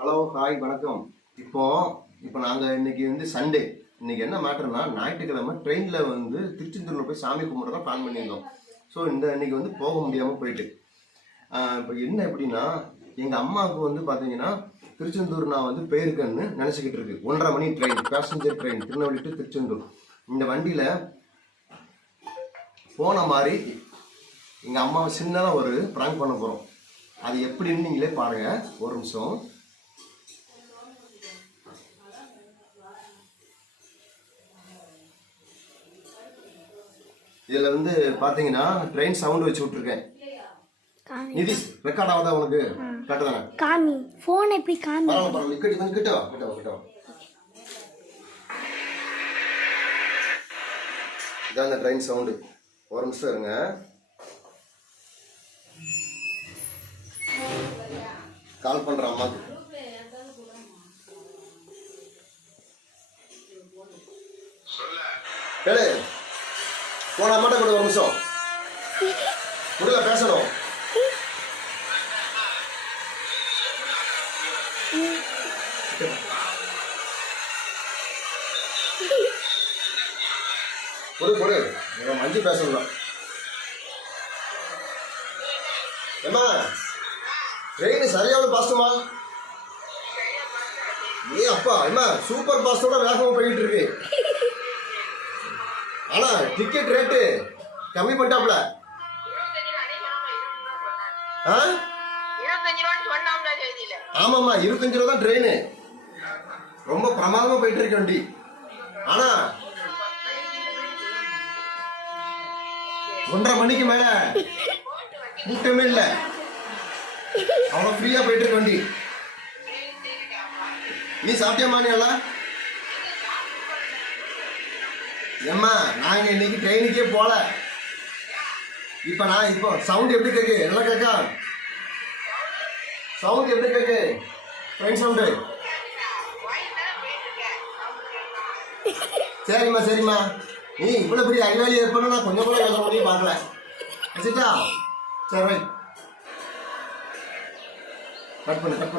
Hello hi வணக்கம். இப்போ நாங்கள் இன்னைக்கு சண்டே. இன்னைக்கு என்ன மேட்டர்னா, ஞாயிற்றுக்கிழமை ட்ரெயினில் திருச்செந்தூரில் போய் சாமி கும்பிட்றதா பிளான் பண்ணியிருந்தோம். ஸோ இன்னைக்கு போக முடியாமல் போயிட்டு இப்போ என்ன எப்படின்னா, எங்கள் அம்மாவுக்கு பார்த்தீங்கன்னா திருச்செந்தூர் நான் போயிருக்கேன்னு நினச்சிக்கிட்டு இருக்கு. 1:30 மணி train, passenger train, Tirunelveli to Tiruchendur. இந்த வண்டியில் போன மாதிரி எங்கள் அம்மாவை சின்னதாக ஒரு ப்ராங்க் பண்ண போகிறோம். அது எப்படின்னு நீங்களே பாருங்கள். ஒரு நிமிஷம். இதில் பார்த்தீங்கன்னா ட்ரெயின் சவுண்ட் வச்சு விட்டுருக்கேன். நிதிஷ் ரெக்கார்ட் ஆகுதா உனக்கு? கரெக்டாதானே? காமி ஃபோன் எப்படி காமி? பரவாயில்ல பரவாயில்ல, கொஞ்சம் கிட்ட வா. இதான் அந்த ட்ரெயின் சவுண்டு. ஒரு நிமிஷம் இருங்க. கால் பண்ற அம்மாக்கு. கேளு, போன அம்மாட்ட கூட ஒரு நிமிஷம் முடியல, பேசணும். பொடு மஞ்சள் பேசணும். ஏமா ட்ரெயின் சரியான பாஸ்டுமா? ஏ அப்பா, ஏமா சூப்பர் பாஸ்டோட வேகமாக போயிட்டு இருக்கு. ஆனா டிக்கெட் ரேட்டு கம்மி பண்ணிட்டாப்ல. ஆமாம்மா, 25 ரூபா தான் ட்ரெயின். ரொம்ப பிரமாதமா போயிட்டு இருக்கு வண்டி. ஆனா 1:30 மணிக்கு மேல கூட்டமே இல்லை. அவ்வளோ ஃப்ரீயா போயிட்டு இருக்கு வண்டி. நீ சாப்பிட்டியம்மா? நீ எல்லாம் ஏம்மா, நாங்க இன்னைக்கு ட்ரெயினுக்கே போல. இப்போ சவுண்ட் எப்படி கேக்கு? நல்லா கேக்கா? சவுண்ட் எப்படி கேக்கு? Train sound. சரிம்மா, நீ இவ்வளவு பெரிய அறிவாளி ஏற்பட நான் கொஞ்சம் கூட பேச முடியும் பார்க்கல. வச்சுட்டா? சரி, கட் பண்ணு.